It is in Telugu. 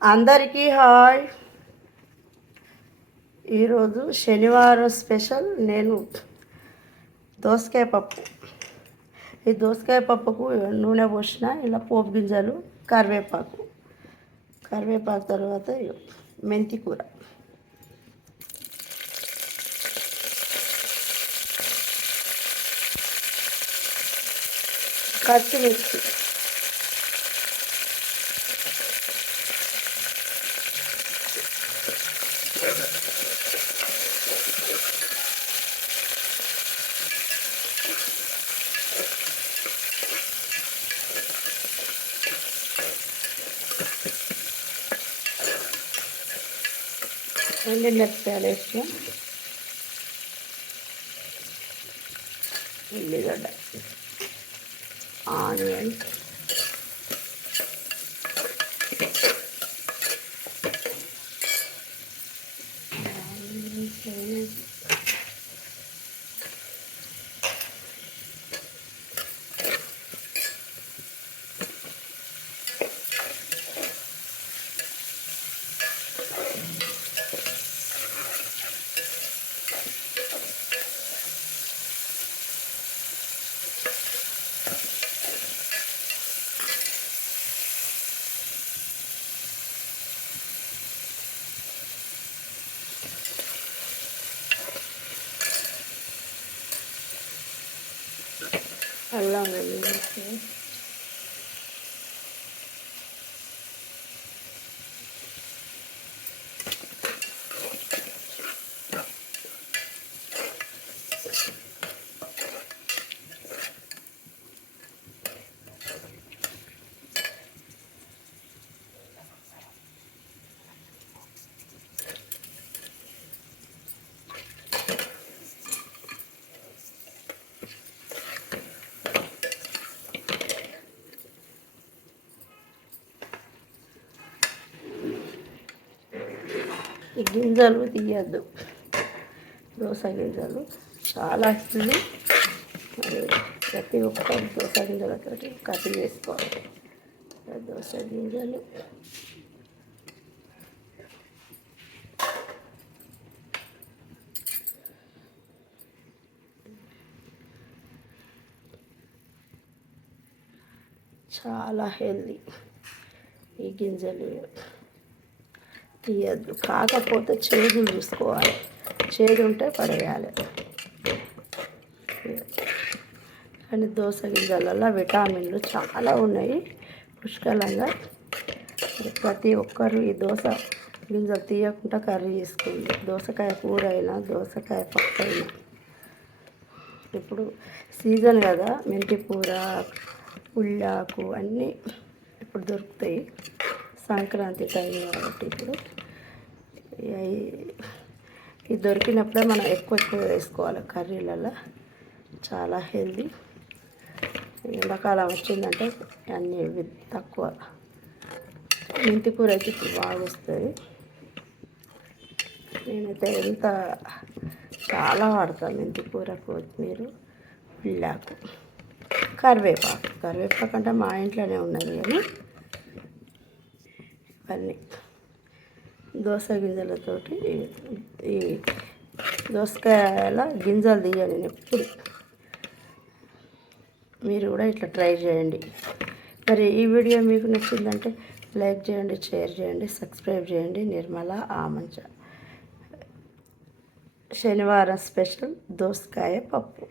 అందరికీ హాయ్. ఈరోజు శనివారం స్పెషల్ నేను దోసకాయ పప్పు. ఈ దోసకాయ పప్పుకు నూనె పోసిన, ఇలా పోపు గింజలు, కరివేపాకు తర్వాత మెంతి కూర, పచ్చిమిర్చి, ఎండుమిరపకాయలు వేసిన, ఉల్లిగడ్డ, ఆనియన్, అల్లం వెల్లుల్లి, ఈ గింజలు తీయద్దు. దోస గింజలు చాలా ఇస్తుంది. మరి ప్రతి ఒక్క దోస గింజలతో కట్ చేసుకోవాలి. దోస గింజలు చాలా హెల్దీ. ఈ గింజలు తీయద్దు, కాకపోతే చేదులు చూసుకోవాలి. చేదు ఉంటే పడేయాలి. కానీ దోస గింజలలో విటమిన్లు చాలా ఉన్నాయి పుష్కలంగా. ప్రతి ఒక్కరు ఈ దోస గింజలు తీయకుండా కర్రీ చేసుకోండి. దోసకాయ కూర అయినా, దోసకాయ పప్పు అయినా. ఇప్పుడు సీజన్ కదా, మెంతి కూర, ఉల్లాకు అన్నీ ఇప్పుడు దొరుకుతాయి. సంక్రాంతి టైం కాబట్టి ఇప్పుడు ఇది దొరికినప్పుడే మనం ఎక్కువ వేసుకోవాలి కర్రీలలో. చాలా హెల్దీ. ఎండాకాలం వచ్చిందంటే అన్నీ తక్కువ. మెంతి కూర అయితే ఇప్పుడు బాగా వస్తుంది. నేనైతే చాలా వాడతాను మెంతి కూర, కొత్తిమీర, ఉల్లాకు, కరివేపాకు అంటే మా ఇంట్లోనే ఉన్నది. కానీ ఇవన్నీ దోస గింజలతోటి, ఈ దోసకాయల గింజలు తీయాలి నేను ఎప్పుడు. మీరు కూడా ఇట్లా ట్రై చేయండి. మరి ఈ వీడియో మీకు నచ్చిందంటే లైక్ చేయండి, షేర్ చేయండి, సబ్స్క్రైబ్ చేయండి. నిర్మల ఆమంచ. శనివారం స్పెషల్ దోసకాయ పప్పు.